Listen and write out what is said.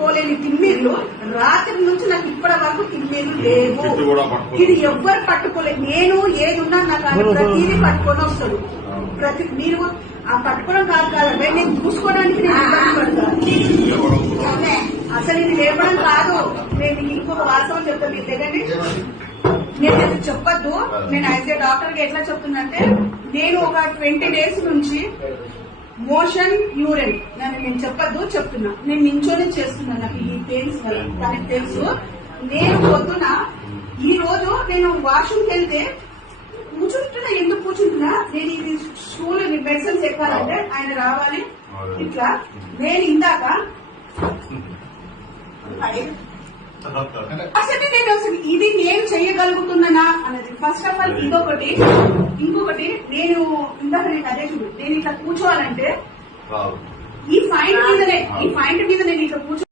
పట్టుకోలేని తిమ్మిర్లు రాత్రి నుంచి నాకు ఇప్పటి వరకు తిమ్మిర్లు లేవు. ఇది ఎవ్వరు పట్టుకోలేదు. నేను ఏది ఉన్నా నాకు ప్రతిదీ పట్టుకొని వస్తాడు. మీరు ఆ పట్టుకోవడం కాదు కాదండి, నేను చూసుకోవడానికి నేను ఇబ్బంది పడతాను. అసలు ఇది లేపడం కాదు. నేను ఇంకొక వాస్తవం చెప్తాను. మీరు తెగండి, నేను చెప్పొద్దు. నేను యాజ్ ఏ డాక్టర్ గా ఎట్లా చెప్తున్నంటే, నేను ఒక 20 days నుంచి మోషన్ యూరిన్ నేను చెప్పొద్దు చెప్తున్నా. నేను నించోనే చేస్తున్నా. నాకు ఈ పెయిన్స్ వల్ల దానికి తెలుసు. నేను పొద్దున ఈ రోజు నేను వాష్రూమ్కి వెళ్తే కూర్చుంటున్నా. ఎందుకు కూర్చుంటున్నా? నేను ఇది స్కూల్ మెడిసిన్స్ ఎక్కాలంటే ఆయన రావాలి ఇట్లా. నేను ఇందాక అసలు ఇది నేను చెయ్యగలుగుతున్నానా అన్నది ఫస్ట్ ఆఫ్ ఆల్. ఇంకొకటి నేను ఇందాక నేను అదే చూడు, నేను ఇట్లా కూర్చోవాలంటే ఈ పాయింట్ మీద నేను ఇట్లా కూర్చో